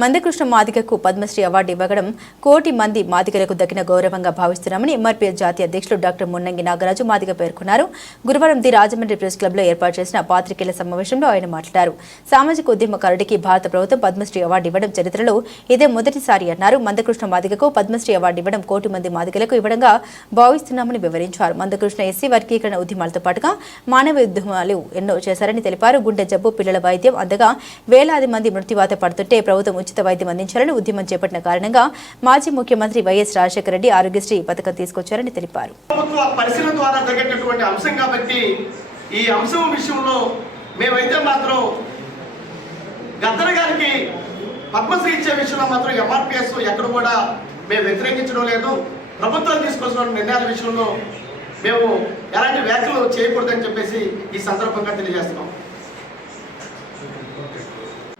Mandakrishna మాదిగకు Padmashri award ఇవ్వడం కోటి మంది మాదిగలకు దక్కిన గౌరవంగా భావిస్తున్నామని ఎంఆర్పీఎస్ జాతీయ అధ్యక్షులు డాక్టర్ మున్నంగి నాగరాజు మాదిగ పేర్కొన్నారు. గురువారం ది రాజమండ్రి ప్రెస్ క్లబ్లో ఏర్పాటు చేసిన పాత్రికేయుల సమావేశంలో ఆయన మాట్లాడారు. సామాజిక ఉద్యమకారుడికి భారత ప్రభుత్వం పద్మశ్రీ అవార్డు ఇవ్వడం చరిత్రలో ఇదే మొదటిసారి అన్నారు. మందకృష్ణ మాదిగకు పద్మశ్రీ అవార్డు ఇవ్వడం కోటి మంది మాదిగలకు ఇవ్వడంగా భావిస్తున్నామని వివరించారు. మందకృష్ణ ఎస్సీ వర్గీకరణ ఉద్యమాలతో పాటుగా మానవ ఉద్యమాలు ఎన్నో చేశారని తెలిపారు. గుండె జబ్బు పిల్లల వైద్యం అందగా వేలాది మంది మృత్యువాత పడుతుంటే ప్రభుత్వం ఉచిత వైద్యం అందించాలని ఉద్యమం చేపట్టిన కారణంగా మాజీ ముఖ్యమంత్రి వైఎస్ రాజశేఖర రెడ్డి ఆరోగ్యశ్రీ పథకం తీసుకొచ్చారని తెలిపారు. పరిశీలన ద్వారా జరిగేటటువంటి అంశం కాబట్టి ఈ అంశం విషయంలో మేమైతే మాత్రం గద్దర గారికి పద్మశ్రీ ఇచ్చే విషయంలో మాత్రం ఎంఆర్పిఎస్ ఎక్కడ కూడా మేము వ్యతిరేకించడం లేదు. ప్రభుత్వం తీసుకొచ్చిన నిర్ణయాల విషయంలో మేము ఎలాంటి వ్యాఖ్యలు చేయకూడదని చెప్పేసి ఈ సందర్భంగా తెలియజేస్తున్నాం.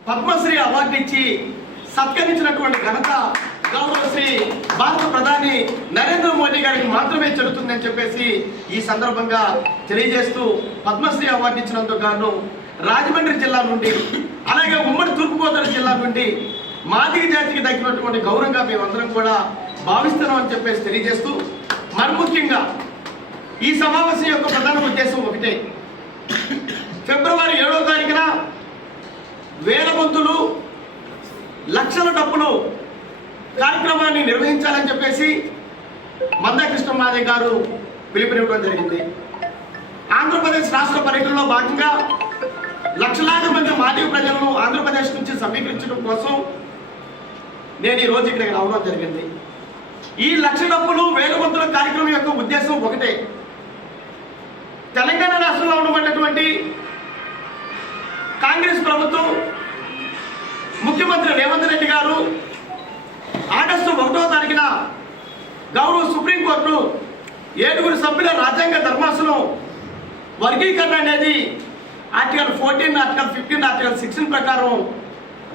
పద్మశ్రీ అవార్డు ఇచ్చి సత్కరించినటువంటి ఘనత గౌరవ శ్రీ భారత ప్రధాని నరేంద్ర మోడీ గారికి మాత్రమే చెల్లుతుందని చెప్పేసి ఈ సందర్భంగా తెలియజేస్తూ పద్మశ్రీ అవార్డు ఇచ్చినందుకు గాను రాజమండ్రి జిల్లా నుండి అలాగే ఉమ్మడి తూర్పుగోదావరి జిల్లా నుండి మాదిగ జాతికి దక్కినటువంటి గౌరవంగా మేమందరం కూడా భావిస్తున్నాం అని చెప్పేసి తెలియజేస్తూ మరి ముఖ్యంగా ఈ సమావేశం యొక్క ప్రధాన ఉద్దేశం ఒకటే. ఫిబ్రవరి ఏడో తారీఖున వేలబొంతులు లక్షల డబ్బులు కార్యక్రమాన్ని నిర్వహించాలని చెప్పేసి మందాకృష్ణ మాదే గారు పిలుపునివ్వడం జరిగింది. ఆంధ్రప్రదేశ్ రాష్ట్ర పర్యటనలో భాగంగా లక్షలాది మంది మాదిగ ప్రజలను ఆంధ్రప్రదేశ్ నుంచి సమీకరించడం కోసం నేను ఈరోజు ఇక్కడికి రావడం జరిగింది. ఈ లక్ష డబ్బులు వేల కార్యక్రమం యొక్క ఉద్దేశం ఒకటే. తెలంగాణ రాష్ట్రంలో ఉండబడినటువంటి కాంగ్రెస్ ప్రభుత్వం ముఖ్యమంత్రి రేవంత్ రెడ్డి గారు ఆగస్టు ఒకటో తారీఖున గౌరవ సుప్రీంకోర్టు ఏడుగురు సభ్యుల రాజ్యాంగ ధర్మాసనం వర్గీకరణ అనేది article fourteen article fifteen article sixteen ప్రకారం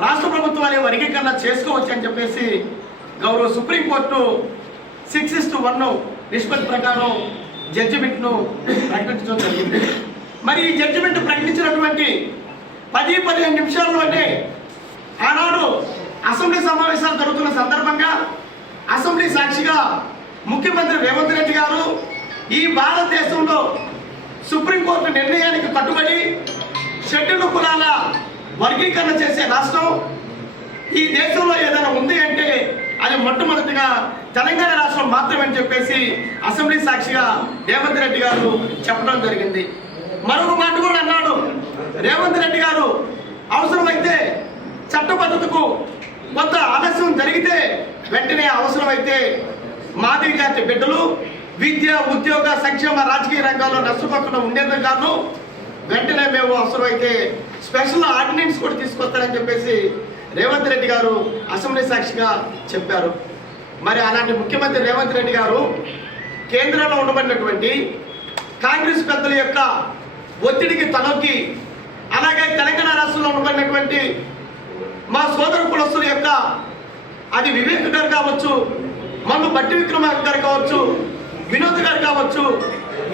రాష్ట్ర ప్రభుత్వాలే వర్గీకరణ చేసుకోవచ్చు అని చెప్పేసి గౌరవ సుప్రీంకోర్టు సిక్స్ ఇస్ వన్ నిష్పత్తి ప్రకారం జడ్జిమెంట్ను ప్రకటించడం జరిగింది. మరి ఈ జడ్జిమెంట్ ప్రకటించినటువంటి పది పదిహేను నిమిషాల్లోనే అసెంబ్లీ సమావేశాలు జరుగుతున్న సందర్భంగా అసెంబ్లీ సాక్షిగా ముఖ్యమంత్రి రేవంత్ రెడ్డి గారు ఈ భారతదేశంలో సుప్రీంకోర్టు నిర్ణయానికి కట్టుబడి షెడ్యూల్ కులాల వర్గీకరణ చేసే రాష్ట్రం ఈ దేశంలో ఏదైనా ఉంది అంటే అది మొట్టమొదటిగా తెలంగాణ రాష్ట్రం మాత్రమే అని చెప్పేసి అసెంబ్లీ సాక్షిగా రేవంత్ రెడ్డి గారు చెప్పడం జరిగింది. మరొక మాట కూడా అన్నాడు. రేవంత్ రెడ్డి గారు అవసరమైతే చట్టబద్ధతకు కొంత ఆలస్యం జరిగితే వెంటనే అవసరమైతే మాదిరి జాతి బిడ్డలు విద్య ఉద్యోగ సంక్షేమ రాజకీయ రంగాల్లో నష్టపోకుండా ఉండేందుకు గాను వెంటనే మేము అవసరమైతే స్పెషల్ ఆర్డినెన్స్ కూడా తీసుకొస్తారని చెప్పేసి రేవంత్ రెడ్డి గారు అసెంబ్లీ సాక్షిగా చెప్పారు. మరి అలాంటి ముఖ్యమంత్రి రేవంత్ రెడ్డి గారు కేంద్రంలో ఉండబడినటువంటి కాంగ్రెస్ పెద్దల యొక్క ఒత్తిడికి తలొక్కి అలాగే తెలంగాణ రాష్ట్రంలో ఉండబడినటువంటి మా సోదర కులస్తుల యొక్క అది వివేక్ గారు కావచ్చు మళ్ళీ బట్టి విక్రమ గారు కావచ్చు వినోద్ గారు కావచ్చు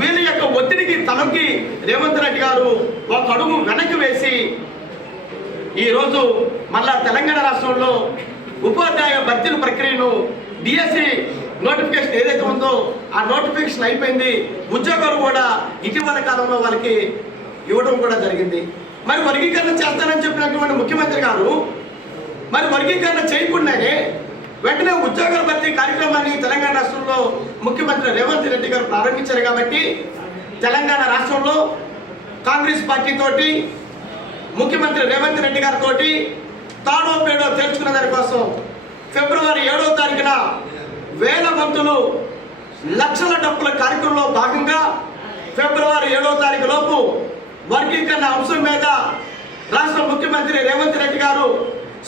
వీళ్ళ యొక్క ఒత్తిడికి తలొక్కి రేవంత్ రెడ్డి గారు ఒక అడుగు వెనక్కి వేసి ఈరోజు మళ్ళా తెలంగాణ రాష్ట్రంలో ఉపాధ్యాయ భర్తీల ప్రక్రియను డిఎస్సి నోటిఫికేషన్ ఏదైతే ఉందో ఆ నోటిఫికేషన్ అయిపోయింది. ఉద్యోగాలు కూడా ఇటీవల కాలంలో వాళ్ళకి ఇవ్వడం కూడా జరిగింది. మరి వర్గీకరణ చేస్తానని చెప్పినటువంటి ముఖ్యమంత్రి గారు మరి వర్గీకరణ చేయకుండానే వెంటనే ఉద్యోగాల భర్తీ కార్యక్రమాన్ని తెలంగాణ రాష్ట్రంలో ముఖ్యమంత్రి రేవంత్ రెడ్డి గారు ప్రారంభించారు కాబట్టి తెలంగాణ రాష్ట్రంలో కాంగ్రెస్ పార్టీ తోటి ముఖ్యమంత్రి రేవంత్ రెడ్డి గారితో తాడో పేడో తెలుసుకున్న దానికోసం ఫిబ్రవరి ఏడో తారీఖున వేల మంతులు లక్షల డబ్బుల కార్యక్రమంలో భాగంగా ఫిబ్రవరి ఏడో తారీఖు లోపు వర్గీకరణ అంశం మీద రాష్ట్ర ముఖ్యమంత్రి రేవంత్ రెడ్డి గారు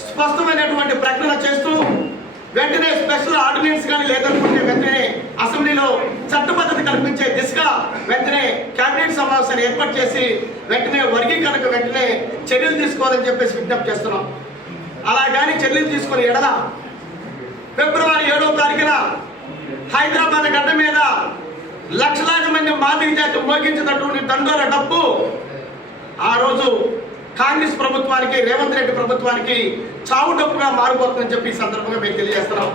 స్పష్టమైనటువంటి ప్రకటన చేస్తూ వెంటనే స్పెషల్ ఆర్డినెన్స్ కానీ లేదనుకుంటే వెంటనే అసెంబ్లీలో చట్టబద్ధత కల్పించే దిశగా వెంటనే కేబినెట్ సమావేశాన్ని ఏర్పాటు చేసి వెంటనే వర్గీకరణకు వెంటనే చర్యలు తీసుకోవాలని చెప్పేసి విజ్ఞప్తి చేస్తున్నాం. అలా కానీ చర్యలు తీసుకుని ఎడల ఫిబ్రవరి ఏడవ తారీఖున హైదరాబాద్ గడ్డ మీద లక్షలాది మంది మాదిరి చేతి మోగించినటువంటి దండోర డబ్బు ఆ రోజు కాంగ్రెస్ ప్రభుత్వానికి రేవంత్ రెడ్డి ప్రభుత్వానికి చావు డబ్బుగా మారిపోతుందని చెప్పి ఈ సందర్భంగా మేము తెలియజేస్తున్నాం.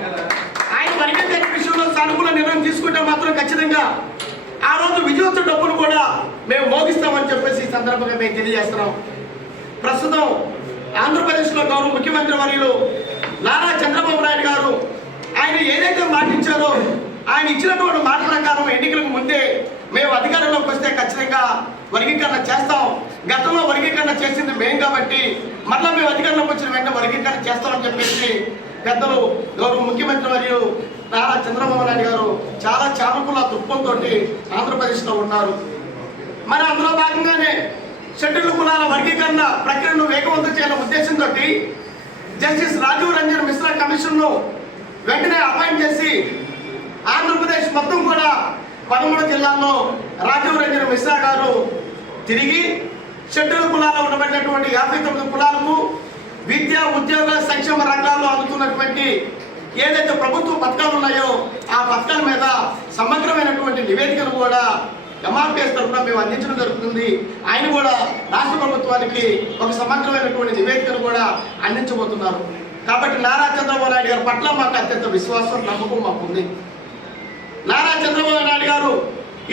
ఆయన వర్గీకరణ విషయంలో సానుకూల నిర్ణయం తీసుకుంటే మాత్రం ఖచ్చితంగా ఆ రోజు విజయోత్సవ డబ్బును కూడా మేము మోగిస్తామని చెప్పేసి ఈ సందర్భంగా మేము తెలియజేస్తున్నాం. ప్రస్తుతం ఆంధ్రప్రదేశ్లో గౌరవ ముఖ్యమంత్రి వర్యులు నారా చంద్రబాబు నాయుడు గారు ఆయన ఏదైతే మాటించారో ఆయన ఇచ్చినటువంటి మాట ప్రకారం ఎన్నికలకు ముందే మేము అధికారంలోకి వస్తే ఖచ్చితంగా వర్గీకరణ చేస్తాం. గతంలో వర్గీకరణ చేసింది మేం కాబట్టి మళ్ళీ మేము అధికారంలోకి వచ్చిన వెంటనే వర్గీకరణ చేస్తామని చెప్పేసి పెద్దలు గౌరవ ముఖ్యమంత్రి మరియు నారా చంద్రబాబు నాయుడు గారు చాలా చామకుల దుఃఖంతో ఆంధ్రప్రదేశ్లో ఉన్నారు. మరి అందులో భాగంగానే షెడ్యూల్ కులాల వర్గీకరణ ప్రక్రియను వేగవంతం చేయాలనే ఉద్దేశంతో జస్టిస్ రాజీవ్ రంజన్ మిశ్రా కమిషన్ను వెంటనే అపాయింట్ చేసి ఆంధ్రప్రదేశ్ మొత్తం కూడా పదమూడు జిల్లాల్లో రాజీవ్ రంజన్ మిశ్రా గారు తిరిగి షెడ్యూల్ కులాల్లో ఉండబడినటువంటి యాభై తొమ్మిది కులాలకు విద్య ఉద్యోగ సంక్షేమ రంగాల్లో అందుతున్నటువంటి ఏదైతే ప్రభుత్వ పథకాలు ఉన్నాయో ఆ పథకాల మీద సమగ్రమైనటువంటి నివేదికను కూడా ఎంఆర్పిఎస్ తరఫున మేము అందించడం జరుగుతుంది. ఆయన కూడా రాష్ట్ర ప్రభుత్వానికి ఒక సమగ్రమైనటువంటి నివేదికను కూడా అందించబోతున్నారు. కాబట్టి నారా చంద్రబాబు నాయుడు గారి పట్ల మాకు అత్యంత విశ్వాసం నమ్మకం మాకు ఉంది. నారా చంద్రబాబు నాయుడు గారు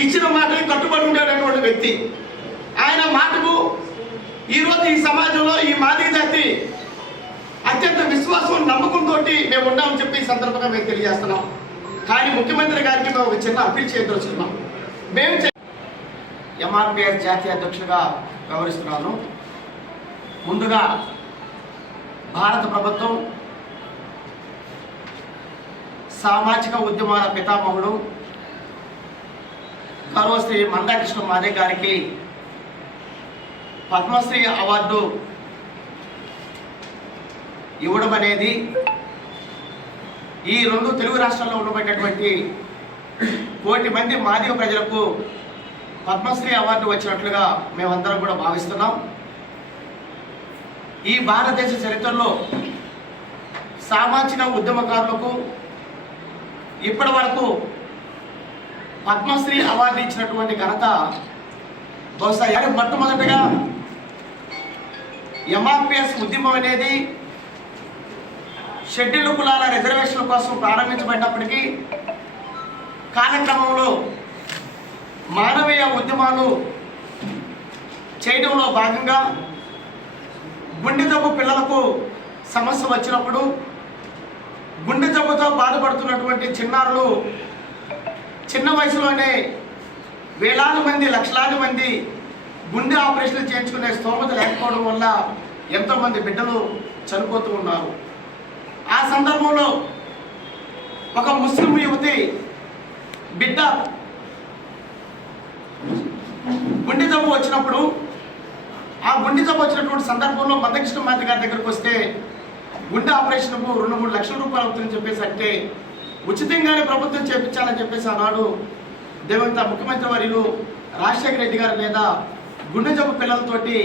ఇచ్చిన మాటకి కట్టుబడి ఉండేటటువంటి వ్యక్తి. ఆయన మాటకు ఈరోజు ఈ సమాజంలో ఈ మాదిరి జాతి అత్యంత విశ్వాసం నమ్మకంతో మేము ఉన్నామని చెప్పి ఈ సందర్భంగా మేము తెలియజేస్తున్నాం. కానీ ముఖ్యమంత్రి గారికి మేము ఒక చిన్న అప్పీల్ చేయదలుచుకున్నాం మేము ఎంఆర్పిఎస్ జాతీయ అధ్యక్షుడిగా వ్యవహరిస్తున్నాను. ముందుగా భారత ప్రభుత్వం సామాజిక ఉద్యమాల పితామహుడు గౌరవ శ్రీ మందాకృష్ణ మాదే గారికి పద్మశ్రీ అవార్డు ఇవ్వడం అనేది ఈ రెండు తెలుగు రాష్ట్రాల్లో ఉండబడినటువంటి కోటి మంది మాదిగ ప్రజలకు పద్మశ్రీ అవార్డు వచ్చినట్లుగా మేమందరం కూడా భావిస్తున్నాం. ఈ భారతదేశ చరిత్రలో సామాజిక ఉద్యమకారులకు ఇప్పటి వరకు పద్మశ్రీ అవార్డు ఇచ్చినటువంటి ఘనత బహుశా మొట్టమొదటిగా ఎంఆర్పిఎస్ ఉద్యమం అనేది షెడ్యూల్ కులాల రిజర్వేషన్ల కోసం ప్రారంభించబడినప్పటికీ కాలక్రమంలో మానవీయ ఉద్యమాలు చేయడంలో భాగంగా గుండె జబ్బు పిల్లలకు సమస్య వచ్చినప్పుడు గుండె జబ్బుతో బాధపడుతున్నటువంటి చిన్నారులు చిన్న వయసులోనే వేలాది మంది లక్షలాది మంది గుండె ఆపరేషన్లు చేయించుకునే స్తోమత లేకపోవడం వల్ల ఎంతోమంది బిడ్డలు చనిపోతూ ఉన్నారు. ఆ సందర్భంలో ఒక ముస్లిం యువతి బిడ్డ గుండె జబ్బు వచ్చినప్పుడు ఆ గుండె జబ్బు వచ్చినటువంటి సందర్భంలో మందకృష్ణ మాత గారి దగ్గరకు వస్తే గుండె ఆపరేషన్కు రెండు మూడు లక్షల రూపాయలు అవుతుందని చెప్పేసి అంటే ఉచితంగానే ప్రభుత్వం చేపించాలని చెప్పేసి ఆనాడు దేవంత ముఖ్యమంత్రి వర్యులు రాజశేఖర రెడ్డి గారి మీద గుండె జబ్బు పిల్లలతోటి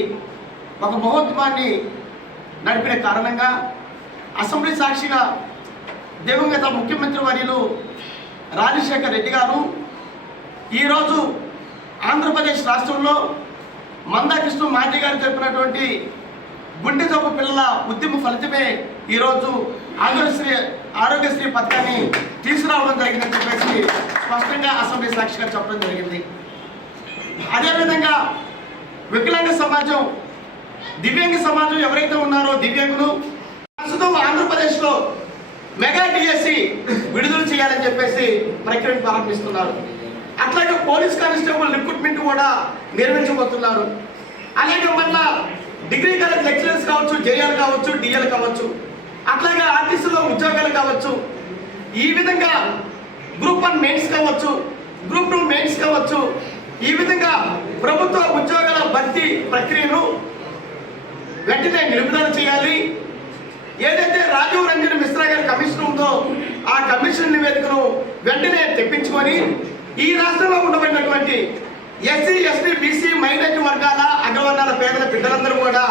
ఒక మహోద్యమాన్ని నడిపిన కారణంగా అసెంబ్లీ సాక్షిగా దివంగత ముఖ్యమంత్రి వర్యులు రాజశేఖర్ రెడ్డి గారు ఈరోజు ఆంధ్రప్రదేశ్ రాష్ట్రంలో మందాకృష్ణ మాజీ గారు చెప్పినటువంటి గుండె జబ్బు పిల్లల ఉద్యమ ఫలితమే ఈరోజు ఆరోగ్యశ్రీ ఆరోగ్యశ్రీ పథకాన్ని తీసుకురావడం జరిగిందని చెప్పేసి స్పష్టంగా అసెంబ్లీ సాక్షిగా చెప్పడం జరిగింది. అదేవిధంగా వికలాంగ సమాజం దివ్యాంగ సమాజం ఎవరైతే ఉన్నారో దివ్యాంగులు ప్రస్తుతం ఆంధ్రప్రదేశ్లో మెగా డిఎస్సి విడుదల చేయాలని చెప్పేసి ప్రక్రియను ప్రారంభిస్తున్నారు. అట్లాగే పోలీస్ కానిస్టేబుల్ రిక్రూట్మెంట్ కూడా నిర్వహించబోతున్నారు అలాగే మళ్ళా డిగ్రీ కాలేజ్ లెక్చరర్స్ కావచ్చు జేఎల్ కావచ్చు డిఎల్ కావచ్చు అట్లాగే ఆర్టీసీలో ఉద్యోగాలు కావచ్చు ఈ విధంగా గ్రూప్ వన్ మెయిన్స్ కావచ్చు గ్రూప్ టూ మెయిన్స్ కావచ్చు ఈ విధంగా ప్రభుత్వ ఉద్యోగాల భర్తీ ప్రక్రియను వెంటనే నిలుపుదల చేయాలి. ఏదైతే రాజీవ్ రంజన్ మిశ్రా గారి కమిషన్ ఉందో ఆ కమిషన్ నివేదికను వెంటనే తెప్పించుకొని ఈ రాష్ట్రంలో ఉండబడినటువంటి ఎస్సీ ఎస్టీ బీసీ మైనారిటీ వర్గాల అగ్రవర్ణాల పేదల బిడ్డలందరూ కూడా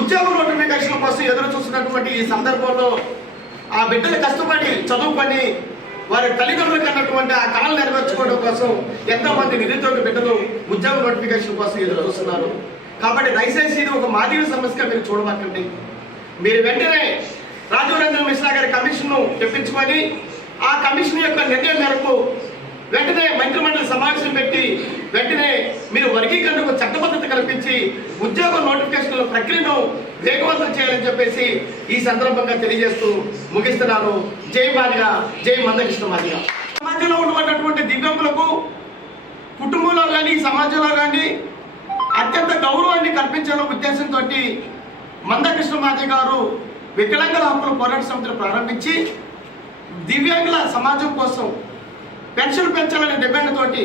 ఉద్యోగ నోటిఫికేషన్ కోసం ఎదురు చూస్తున్నటువంటి ఈ సందర్భంలో ఆ బిడ్డలు కష్టపడి చదువుకొని వారి తల్లిదండ్రులకు అన్నటువంటి ఆ కళలు నెరవేర్చుకోవడం కోసం ఎంతో మంది నిరుద్యోగ బిడ్డలు ఉద్యోగ నోటిఫికేషన్ కోసం ఎదురు చూస్తున్నారు. కాబట్టి దయచేసి ఇది ఒక మాదిరి సమస్యగా మీరు చూడమాకండి. మీరు వెంటనే రాజవరేంద్ర మిశ్రా గారి కమిషన్ను తెప్పించుకొని ఆ కమిషన్ యొక్క నిర్ణయం మేరకు వెంటనే మంత్రిమండలి సమావేశం పెట్టి వెంటనే మీరు వర్గీకరణకు చట్టబద్ధత కల్పించి ఉద్యోగ నోటిఫికేషన్ల ప్రక్రియను వేగవంతం చేయాలని చెప్పేసి ఈ సందర్భంగా తెలియజేస్తూ ముగిస్తున్నాను. జై మాదిగా జై మందకృష్ణ మాదిగా. సమాజంలో ఉన్నటువంటి దివ్యాంగులకు కుటుంబంలో కానీ సమాజంలో కానీ అత్యంత గౌరవాన్ని కల్పించాలనే ఉద్దేశంతో మందకృష్ణ మాది గారు వికలాంగుల హక్కుల పోరాట సమితిని ప్రారంభించి దివ్యాంగుల సమాజం కోసం పెన్షన్ పెంచాలనే డిమాండ్ తోటి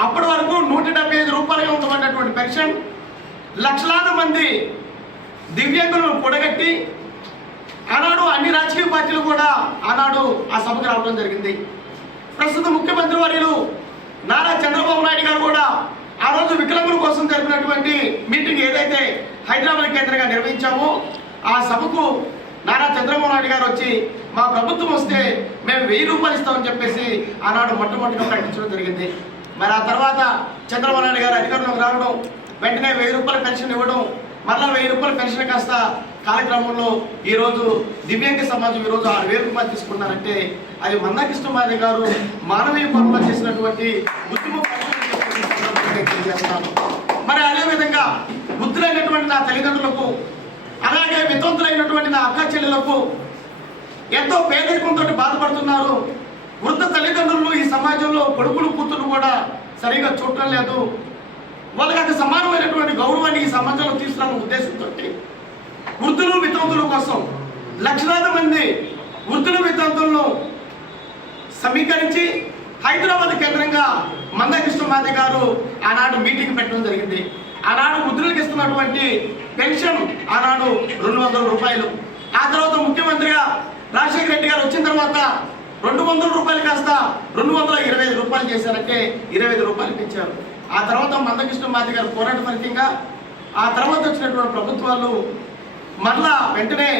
అప్పటి వరకు నూట డెబ్బై ఐదు రూపాయలుగా ఉండబడినటువంటి పెన్షన్ లక్షలాది మంది దివ్యాంగులను పొడగట్టి ఆనాడు అన్ని రాజకీయ పార్టీలు కూడా ఆనాడు ఆ సభకు రావడం జరిగింది. ప్రస్తుత ముఖ్యమంత్రి వర్యులు నారా చంద్రబాబు నాయుడు గారు కూడా ఆ రోజు వికలాంగుల కోసం జరిపినటువంటి మీటింగ్ ఏదైతే హైదరాబాద్ కేంద్రంగా నిర్వహించామో ఆ సభకు నారా చంద్రబాబు నాయుడు గారు వచ్చి మా ప్రభుత్వం వస్తే మేము వెయ్యి రూపాయలు ఇస్తామని చెప్పేసి ఆనాడు మొట్టమొదటిగా ప్రకటించడం జరిగింది. మరి ఆ తర్వాత చంద్రబాబు నాయుడు గారు అధికారంలోకి రావడం వెంటనే వెయ్యి రూపాయల పెన్షన్ ఇవ్వడం మరలా వెయ్యి రూపాయల పెన్షన్ కాస్త కార్యక్రమంలో ఈరోజు దివ్యాంగ సమాజం ఈ రోజు ఆరు వేల రూపాయలు తీసుకున్నారంటే అది మందాకృష్ణ మాది గారు మానవీయ పనులు చేసినటువంటి ఉద్యమ తెలియజేస్తాను. మరి అదే విధంగా వృద్ధులైనటువంటి నా తల్లిదండ్రులకు అలాగే వితంతులైనటువంటి నా అక్క చెల్లెలకు ఎంతో పేదరికంతో బాధపడుతున్నారు వృద్ధ తల్లిదండ్రులు ఈ సమాజంలో కొడుకులు కూతురు కూడా సరిగా చూడటం లేదు. వాళ్ళకి సమానమైనటువంటి గౌరవాన్ని ఈ సమాజంలో తీసుకురావడం ఉద్దేశంతో వృద్ధులు వితంతుల కోసం లక్షలాది మంది వృద్ధులు వితంతులను సమీకరించి హైదరాబాద్ కేంద్రంగా మందకృష్ణ మాది గారు ఆనాడు మీటింగ్ పెట్టడం జరిగింది. ఆనాడు వృద్ధులకు ఇస్తున్నటువంటి పెన్షన్ ఆనాడు రెండు వందల రూపాయలు. ఆ తర్వాత ముఖ్యమంత్రిగా రాజశేఖర రెడ్డి గారు వచ్చిన తర్వాత రెండు వందల రూపాయలు కాస్త. రెండు వందల ఇరవై ఐదు రూపాయలు చేశారంటే ఇరవై ఐదు రూపాయలు పెంచారు. ఆ తర్వాత మందకృష్ణ మాది గారు పోరాట ఫలితంగా ఆ తర్వాత వచ్చినటువంటి ప్రభుత్వాలు మరలా వెంటనే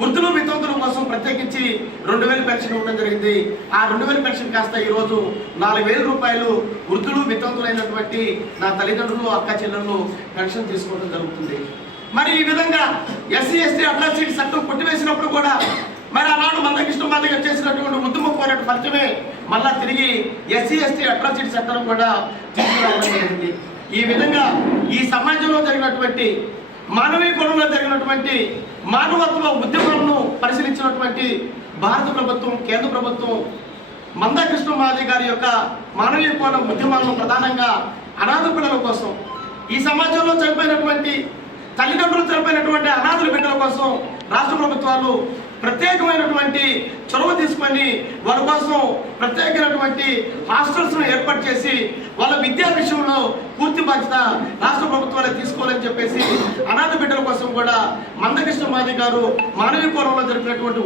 వృద్ధులు వితంతుల కోసం ప్రత్యేకించి రెండు వేలు పెన్షన్ ఇవ్వడం జరిగింది. ఆ రెండు వేల పెన్షన్ కాస్త ఈరోజు నాలుగు వేల రూపాయలు వృద్ధులు వితంతులైనటువంటి నా తల్లిదండ్రులు అక్క చెల్లెళ్ళు పెన్షన్ తీసుకోవడం జరుగుతుంది. మరి ఈ విధంగా ఎస్సీ ఎస్టీ అట్రాసిటీ చట్టం కొట్టివేసినప్పుడు కూడా మరి ఆనాడు మందకృష్ణ మాదిగా చేసినటువంటి ఉద్యమ పోరాట ఫలితమే మళ్ళా తిరిగి ఎస్సీ ఎస్టీ అట్రాసిటీ చట్టం కూడా తీసుకురావడం జరిగింది. ఈ విధంగా ఈ సమాజంలో జరిగినటువంటి మానవీయ జరిగినటువంటి మానవత్వ ఉద్యమాలను పరిశీలించినటువంటి భారత ప్రభుత్వం కేంద్ర ప్రభుత్వం మందకృష్ణ మాది గారి యొక్క మానవీయ కోణం ఉద్యమాలను ప్రధానంగా అనాథ పిల్లల కోసం ఈ సమాజంలో చనిపోయినటువంటి తల్లిదండ్రులు చనిపోయినటువంటి అనాథుల బిడ్డల కోసం రాష్ట్ర ప్రభుత్వాలు ప్రత్యేకమైనటువంటి చొరవ తీసుకొని వాళ్ళ కోసం ప్రత్యేకమైనటువంటి హాస్టల్స్ ఏర్పాటు చేసి వాళ్ళ విద్యా విషయంలో పూర్తి బాధ్యత రాష్ట్ర ప్రభుత్వాలే తీసుకోవాలని చెప్పేసి అనాథ బిడ్డల కోసం కూడా మందకృష్ణ మాది గారు మానవీయ జరిపినటువంటి